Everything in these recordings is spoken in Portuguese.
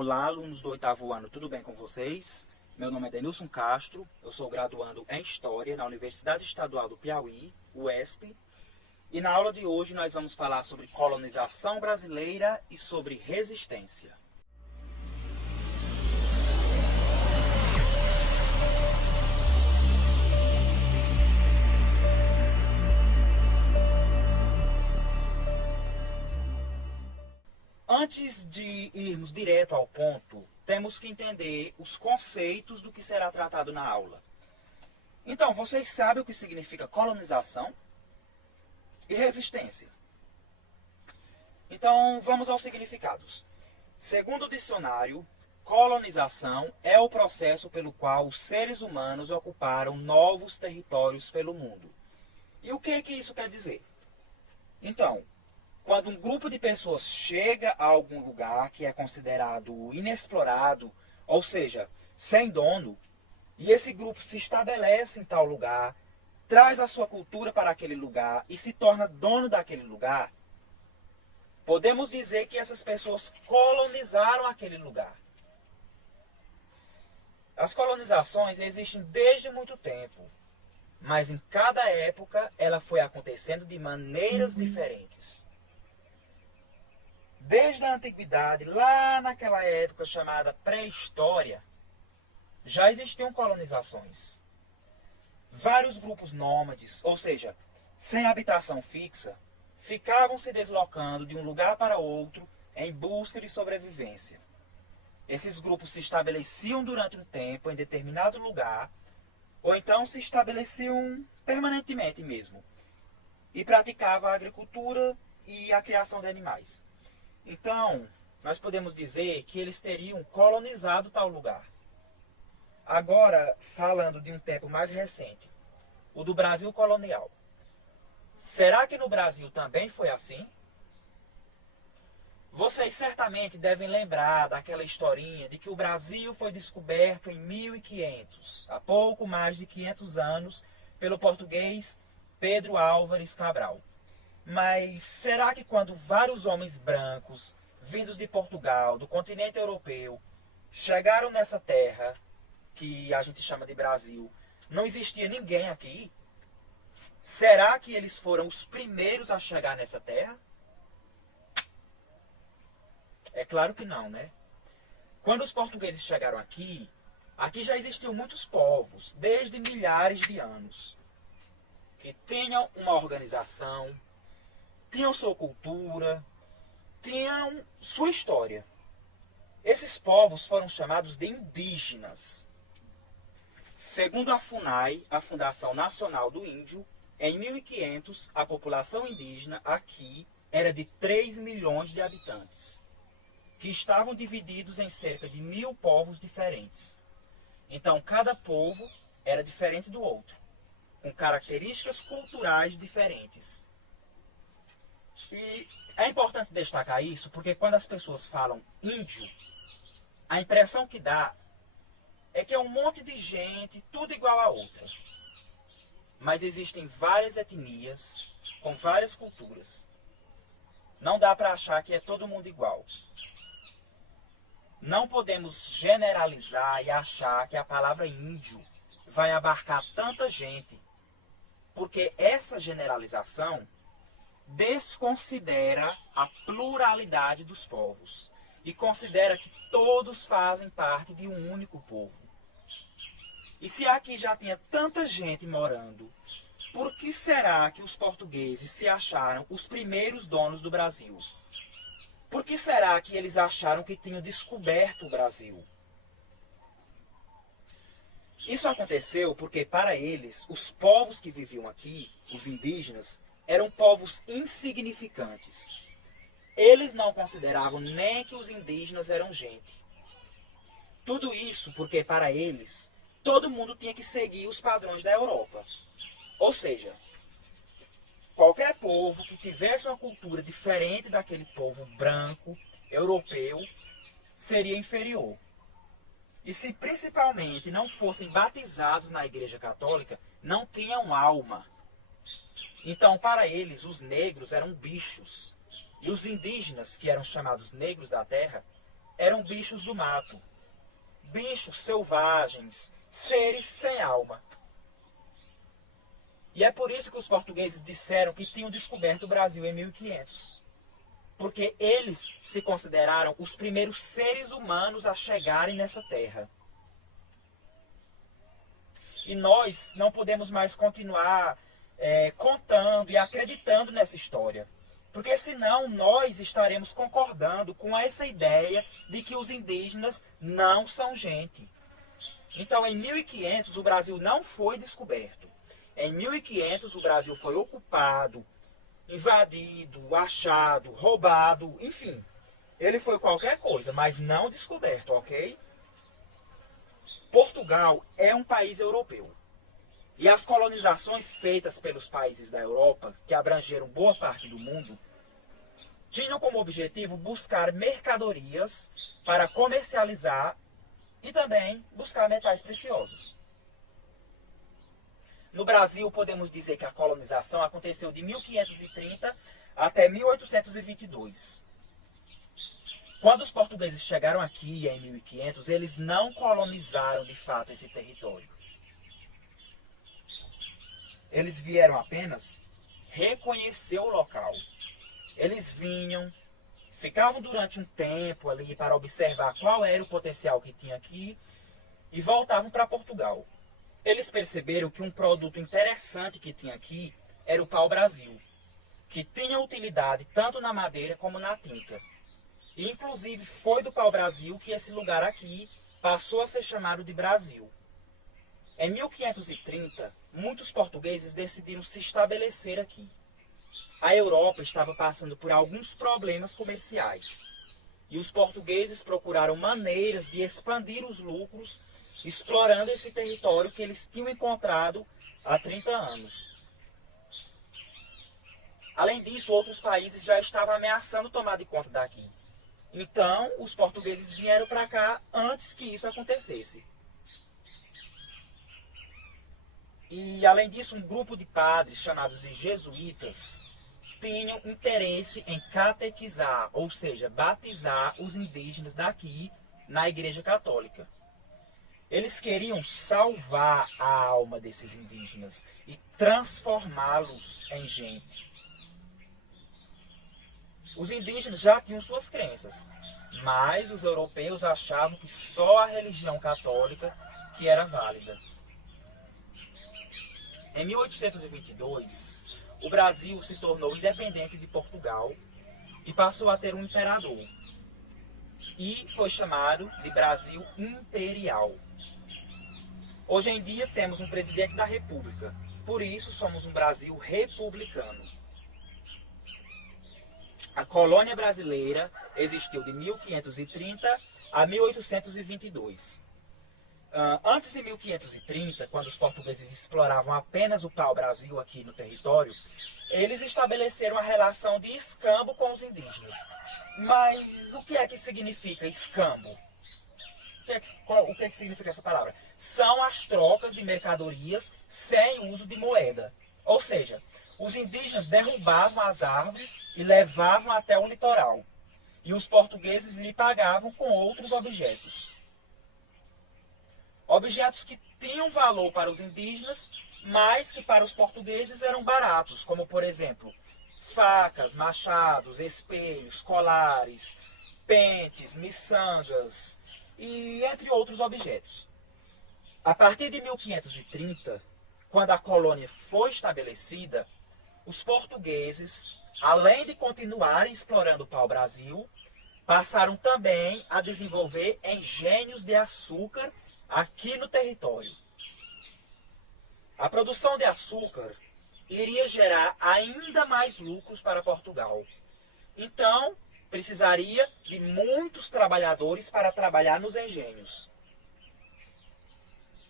Olá, alunos do 8º ano, tudo bem com vocês? Meu nome é Denilson Castro, eu sou graduando em História na Universidade Estadual do Piauí, UESP, e na aula de hoje nós vamos falar sobre colonização brasileira e sobre resistência. Antes de irmos direto ao ponto, temos que entender os conceitos do que será tratado na aula. Então, vocês sabem o que significa colonização e resistência? Então, vamos aos significados. Segundo o dicionário, colonização é o processo pelo qual os seres humanos ocuparam novos territórios pelo mundo. E o que isso quer dizer? Então, quando um grupo de pessoas chega a algum lugar que é considerado inexplorado, ou seja, sem dono, e esse grupo se estabelece em tal lugar, traz a sua cultura para aquele lugar e se torna dono daquele lugar, podemos dizer que essas pessoas colonizaram aquele lugar. As colonizações existem desde muito tempo, mas em cada época ela foi acontecendo de maneiras diferentes. Desde a antiguidade, lá naquela época chamada pré-história, já existiam colonizações. Vários grupos nômades, ou seja, sem habitação fixa, ficavam se deslocando de um lugar para outro em busca de sobrevivência. Esses grupos se estabeleciam durante um tempo em determinado lugar, ou então se estabeleciam permanentemente mesmo, e praticavam a agricultura e a criação de animais. Então, nós podemos dizer que eles teriam colonizado tal lugar. Agora, falando de um tempo mais recente, o do Brasil colonial. Será que no Brasil também foi assim? Vocês certamente devem lembrar daquela historinha de que o Brasil foi descoberto em 1500, há pouco mais de 500 anos, pelo português Pedro Álvares Cabral. Mas será que quando vários homens brancos, vindos de Portugal, do continente europeu, chegaram nessa terra, que a gente chama de Brasil, não existia ninguém aqui? Será que eles foram os primeiros a chegar nessa terra? É claro que não, né? Quando os portugueses chegaram aqui já existiam muitos povos, desde milhares de anos, que tinham uma organização, tinham sua cultura, tinham sua história. Esses povos foram chamados de indígenas. Segundo a FUNAI, a Fundação Nacional do Índio, em 1500 a população indígena aqui era de 3 milhões de habitantes, que estavam divididos em cerca de 1000 povos diferentes. Então, cada povo era diferente do outro, com características culturais diferentes. E é importante destacar isso porque quando as pessoas falam índio, a impressão que dá é que é um monte de gente, tudo igual a outra. Mas existem várias etnias, com várias culturas. Não dá para achar que é todo mundo igual. Não podemos generalizar e achar que a palavra índio vai abarcar tanta gente, porque essa generalização desconsidera a pluralidade dos povos e considera que todos fazem parte de um único povo. E se aqui já tinha tanta gente morando, por que será que os portugueses se acharam os primeiros donos do Brasil? Por que será que eles acharam que tinham descoberto o Brasil? Isso aconteceu porque, para eles, os povos que viviam aqui, os indígenas, eram povos insignificantes. Eles não consideravam nem que os indígenas eram gente. Tudo isso porque, para eles, todo mundo tinha que seguir os padrões da Europa. Ou seja, qualquer povo que tivesse uma cultura diferente daquele povo branco, europeu, seria inferior. E se principalmente não fossem batizados na Igreja Católica, não tinham alma. Então, para eles, os negros eram bichos. E os indígenas, que eram chamados negros da terra, eram bichos do mato, bichos selvagens, seres sem alma. E é por isso que os portugueses disseram que tinham descoberto o Brasil em 1500. Porque eles se consideraram os primeiros seres humanos a chegarem nessa terra. E nós não podemos mais continuar contando e acreditando nessa história. Porque senão nós estaremos concordando com essa ideia de que os indígenas não são gente. Então, em 1500, o Brasil não foi descoberto. Em 1500, o Brasil foi ocupado, invadido, achado, roubado, enfim. Ele foi qualquer coisa, mas não descoberto, ok? Portugal é um país europeu. E as colonizações feitas pelos países da Europa, que abrangeram boa parte do mundo, tinham como objetivo buscar mercadorias para comercializar e também buscar metais preciosos. No Brasil, podemos dizer que a colonização aconteceu de 1530 até 1822. Quando os portugueses chegaram aqui em 1500, eles não colonizaram de fato esse território. Eles vieram apenas reconhecer o local. Eles vinham, ficavam durante um tempo ali para observar qual era o potencial que tinha aqui e voltavam para Portugal. Eles perceberam que um produto interessante que tinha aqui era o pau-brasil, que tinha utilidade tanto na madeira como na tinta. E, inclusive, foi do pau-brasil que esse lugar aqui passou a ser chamado de Brasil. Em 1530, muitos portugueses decidiram se estabelecer aqui. A Europa estava passando por alguns problemas comerciais. E os portugueses procuraram maneiras de expandir os lucros, explorando esse território que eles tinham encontrado há 30 anos. Além disso, outros países já estavam ameaçando tomar de conta daqui. Então, os portugueses vieram para cá antes que isso acontecesse. E, além disso, um grupo de padres chamados de jesuítas tinham interesse em catequizar, ou seja, batizar os indígenas daqui na Igreja Católica. Eles queriam salvar a alma desses indígenas e transformá-los em gente. Os indígenas já tinham suas crenças, mas os europeus achavam que só a religião católica que era válida. Em 1822, o Brasil se tornou independente de Portugal e passou a ter um imperador. E foi chamado de Brasil Imperial. Hoje em dia temos um presidente da República, por isso somos um Brasil republicano. A colônia brasileira existiu de 1530 a 1822. Antes de 1530, quando os portugueses exploravam apenas o pau-brasil aqui no território, eles estabeleceram a relação de escambo com os indígenas. Mas o que é que significa escambo? O que é que significa essa palavra? São as trocas de mercadorias sem uso de moeda. Ou seja, os indígenas derrubavam as árvores e levavam até o litoral. E os portugueses lhe pagavam com outros objetos. Objetos que tinham valor para os indígenas, mas que para os portugueses eram baratos, como, por exemplo, facas, machados, espelhos, colares, pentes, miçangas e entre outros objetos. A partir de 1530, quando a colônia foi estabelecida, os portugueses, além de continuarem explorando o pau-brasil, passaram também a desenvolver engenhos de açúcar aqui no território. A produção de açúcar iria gerar ainda mais lucros para Portugal. Então, precisaria de muitos trabalhadores para trabalhar nos engenhos.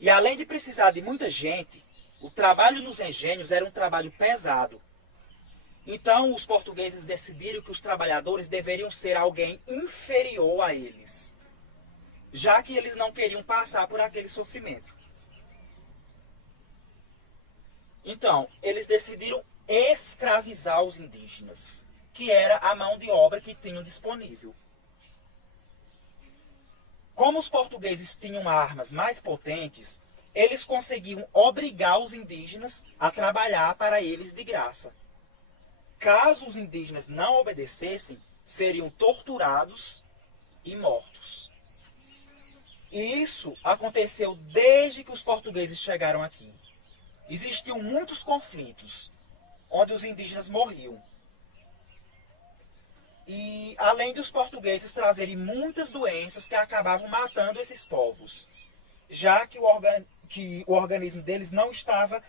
E além de precisar de muita gente, o trabalho nos engenhos era um trabalho pesado. Então, os portugueses decidiram que os trabalhadores deveriam ser alguém inferior a eles, já que eles não queriam passar por aquele sofrimento. Então, eles decidiram escravizar os indígenas, que era a mão de obra que tinham disponível. Como os portugueses tinham armas mais potentes, eles conseguiam obrigar os indígenas a trabalhar para eles de graça. Caso os indígenas não obedecessem, seriam torturados e mortos. E isso aconteceu desde que os portugueses chegaram aqui. Existiam muitos conflitos onde os indígenas morriam. E além dos portugueses trazerem muitas doenças que acabavam matando esses povos, já que o organismo deles não estava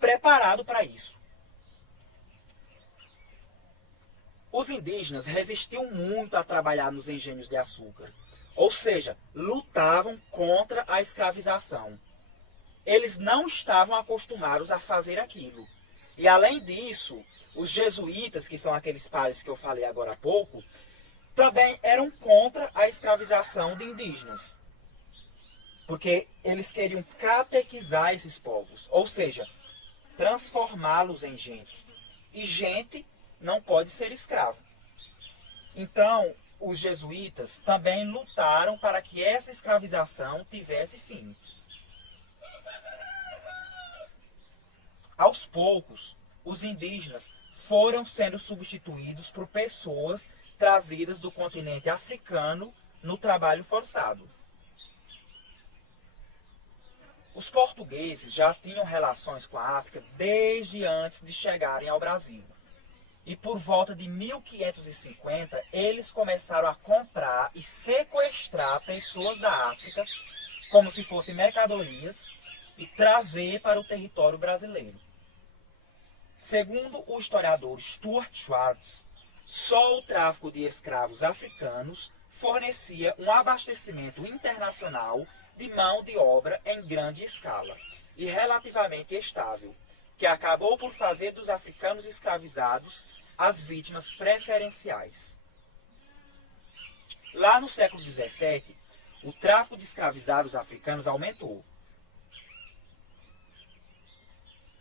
preparado para isso. Os indígenas resistiam muito a trabalhar nos engenhos de açúcar, ou seja, lutavam contra a escravização. Eles não estavam acostumados a fazer aquilo. E além disso, os jesuítas, que são aqueles padres que eu falei agora há pouco, também eram contra a escravização de indígenas. Porque eles queriam catequizar esses povos, ou seja, transformá-los em gente. E gente não pode ser escravo. Então, os jesuítas também lutaram para que essa escravização tivesse fim. Aos poucos, os indígenas foram sendo substituídos por pessoas trazidas do continente africano no trabalho forçado. Os portugueses já tinham relações com a África desde antes de chegarem ao Brasil. E por volta de 1550, eles começaram a comprar e sequestrar pessoas da África como se fossem mercadorias e trazer para o território brasileiro. Segundo o historiador Stuart Schwartz, só o tráfico de escravos africanos fornecia um abastecimento internacional de mão de obra em grande escala e relativamente estável, que acabou por fazer dos africanos escravizados as vítimas preferenciais. Lá no século XVII, o tráfico de escravizados africanos aumentou.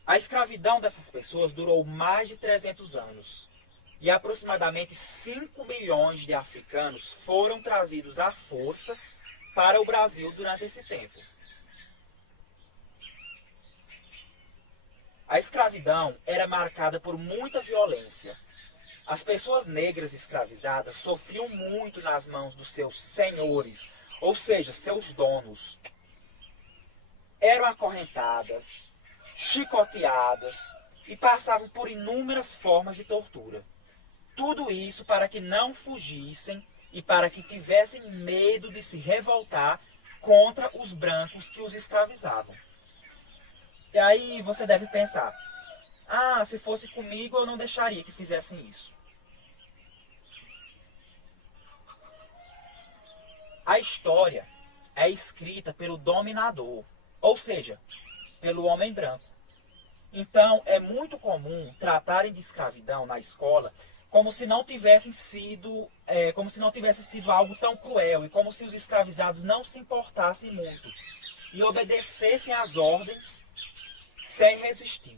A escravidão dessas pessoas durou mais de 300 anos. E aproximadamente 5 milhões de africanos foram trazidos à força para o Brasil durante esse tempo. A escravidão era marcada por muita violência. As pessoas negras escravizadas sofriam muito nas mãos dos seus senhores, ou seja, seus donos. Eram acorrentadas, chicoteadas e passavam por inúmeras formas de tortura. Tudo isso para que não fugissem e para que tivessem medo de se revoltar contra os brancos que os escravizavam. E aí você deve pensar, se fosse comigo eu não deixaria que fizessem isso. A história é escrita pelo dominador, ou seja, pelo homem branco. Então, é muito comum tratarem de escravidão na escola como se não tivesse sido algo tão cruel e como se os escravizados não se importassem muito e obedecessem às ordens sem resistir.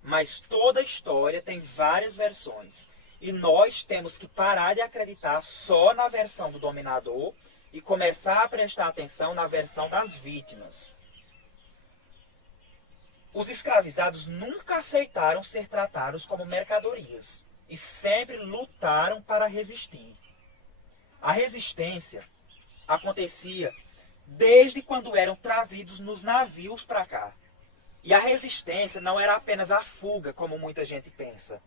Mas toda a história tem várias versões e nós temos que parar de acreditar só na versão do dominador e começar a prestar atenção na versão das vítimas. Os escravizados nunca aceitaram ser tratados como mercadorias e sempre lutaram para resistir. A resistência acontecia desde quando eram trazidos nos navios para cá. E a resistência não era apenas a fuga, como muita gente pensa.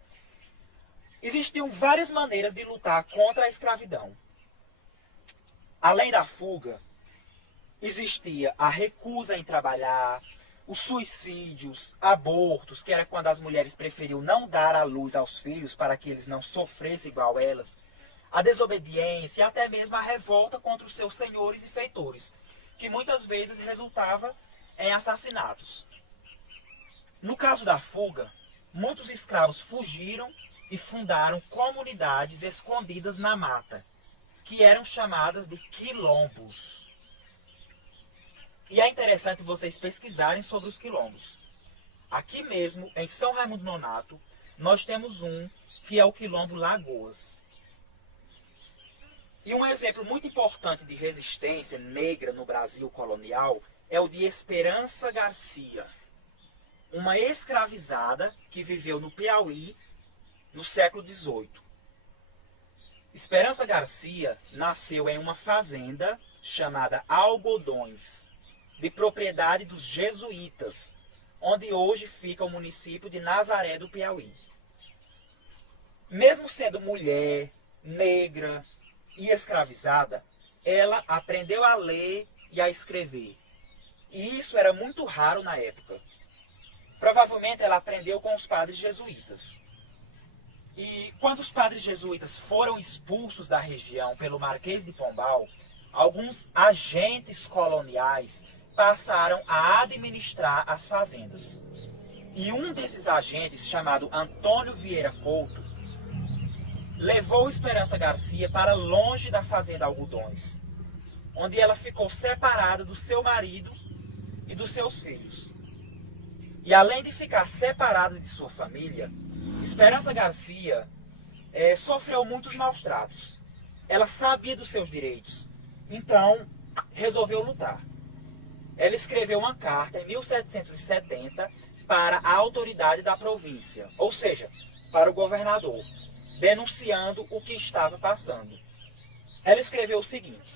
Existiam várias maneiras de lutar contra a escravidão. Além da fuga, existia a recusa em trabalhar, os suicídios, abortos, que era quando as mulheres preferiam não dar à luz aos filhos para que eles não sofressem igual elas, a desobediência e até mesmo a revolta contra os seus senhores e feitores, que muitas vezes resultava em assassinatos. No caso da fuga, muitos escravos fugiram e fundaram comunidades escondidas na mata, que eram chamadas de quilombos. E é interessante vocês pesquisarem sobre os quilombos. Aqui mesmo, em São Raimundo Nonato, nós temos um que é o Quilombo Lagoas. E um exemplo muito importante de resistência negra no Brasil colonial é o de Esperança Garcia, uma escravizada que viveu no Piauí no século XVIII. Esperança Garcia nasceu em uma fazenda chamada Algodões, de propriedade dos jesuítas, onde hoje fica o município de Nazaré do Piauí. Mesmo sendo mulher, negra e escravizada, ela aprendeu a ler e a escrever. E isso era muito raro na época. Provavelmente ela aprendeu com os padres jesuítas. E quando os padres jesuítas foram expulsos da região pelo Marquês de Pombal, alguns agentes coloniais passaram a administrar as fazendas. E um desses agentes, chamado Antônio Vieira Couto, levou Esperança Garcia para longe da fazenda Algodões, onde ela ficou separada do seu marido e dos seus filhos. E além de ficar separada de sua família, Esperança Garcia sofreu muitos maus tratos. Ela sabia dos seus direitos, então resolveu lutar. Ela escreveu uma carta em 1770 para a autoridade da província, ou seja, para o governador, denunciando o que estava passando. Ela escreveu o seguinte: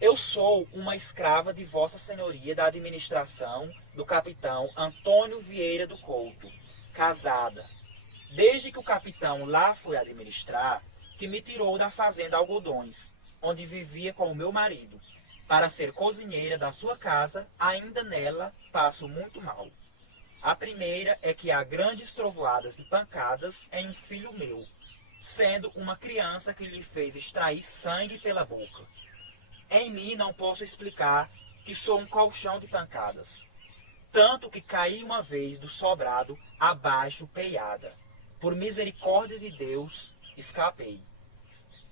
eu sou uma escrava de Vossa Senhoria da administração do capitão Antônio Vieira do Couto, casada. Desde que o capitão lá foi administrar, que me tirou da fazenda Algodões, onde vivia com o meu marido, para ser cozinheira da sua casa, ainda nela passo muito mal. A primeira é que há grandes trovoadas de pancadas em um filho meu, sendo uma criança que lhe fez extrair sangue pela boca. Em mim não posso explicar que sou um colchão de pancadas. Tanto que caí uma vez do sobrado abaixo peiada. Por misericórdia de Deus, escapei.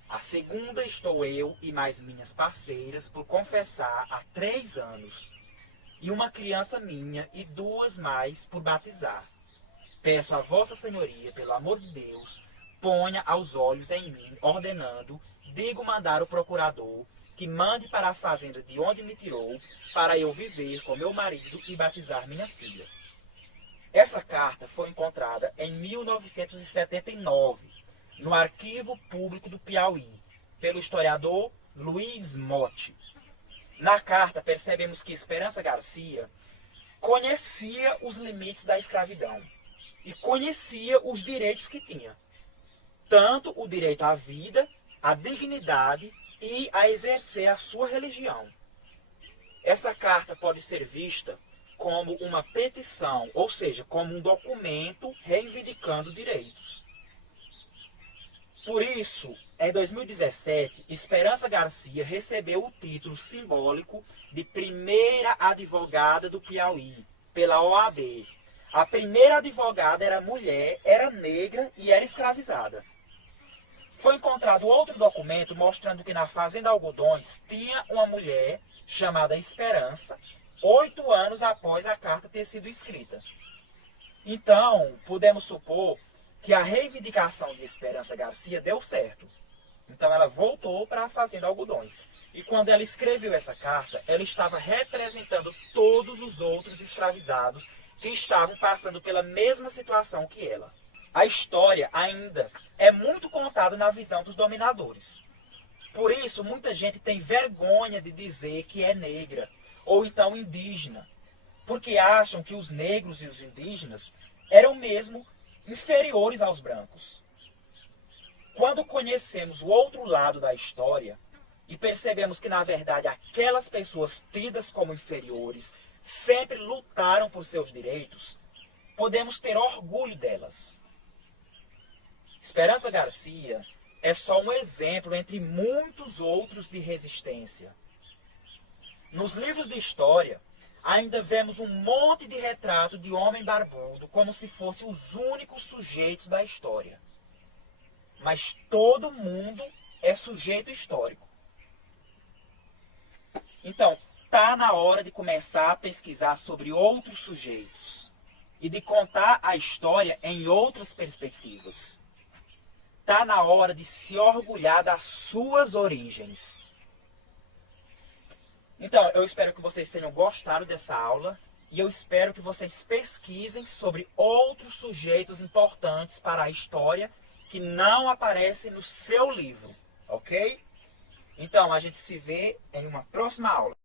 A segunda estou eu e mais minhas parceiras por confessar há 3 anos. E uma criança minha e 2 mais por batizar. Peço a Vossa Senhoria, pelo amor de Deus, ponha aos olhos em mim, ordenando, digo mandar o procurador, que mande para a fazenda de onde me tirou, para eu viver com meu marido e batizar minha filha. Essa carta foi encontrada em 1979, no Arquivo Público do Piauí, pelo historiador Luiz Motti. Na carta percebemos que Esperança Garcia conhecia os limites da escravidão e conhecia os direitos que tinha. Tanto o direito à vida, à dignidade e a exercer a sua religião. Essa carta pode ser vista como uma petição, ou seja, como um documento reivindicando direitos. Por isso, em 2017, Esperança Garcia recebeu o título simbólico de primeira advogada do Piauí, pela OAB. A primeira advogada era mulher, era negra e era escravizada. Foi encontrado outro documento mostrando que na fazenda Algodões tinha uma mulher chamada Esperança, 8 anos após a carta ter sido escrita. Então, podemos supor que a reivindicação de Esperança Garcia deu certo. Então ela voltou para a fazenda Algodões. E quando ela escreveu essa carta, ela estava representando todos os outros escravizados que estavam passando pela mesma situação que ela. A história ainda é muito contada na visão dos dominadores. Por isso, muita gente tem vergonha de dizer que é negra, ou então indígena, porque acham que os negros e os indígenas eram mesmo inferiores aos brancos. Quando conhecemos o outro lado da história e percebemos que, na verdade, aquelas pessoas tidas como inferiores sempre lutaram por seus direitos, podemos ter orgulho delas. Esperança Garcia é só um exemplo entre muitos outros de resistência. Nos livros de história, ainda vemos um monte de retrato de homem barbudo como se fossem os únicos sujeitos da história. Mas todo mundo é sujeito histórico. Então, está na hora de começar a pesquisar sobre outros sujeitos e de contar a história em outras perspectivas. está na hora de se orgulhar das suas origens. Então, eu espero que vocês tenham gostado dessa aula e eu espero que vocês pesquisem sobre outros sujeitos importantes para a história que não aparecem no seu livro, ok? Então, a gente se vê em uma próxima aula.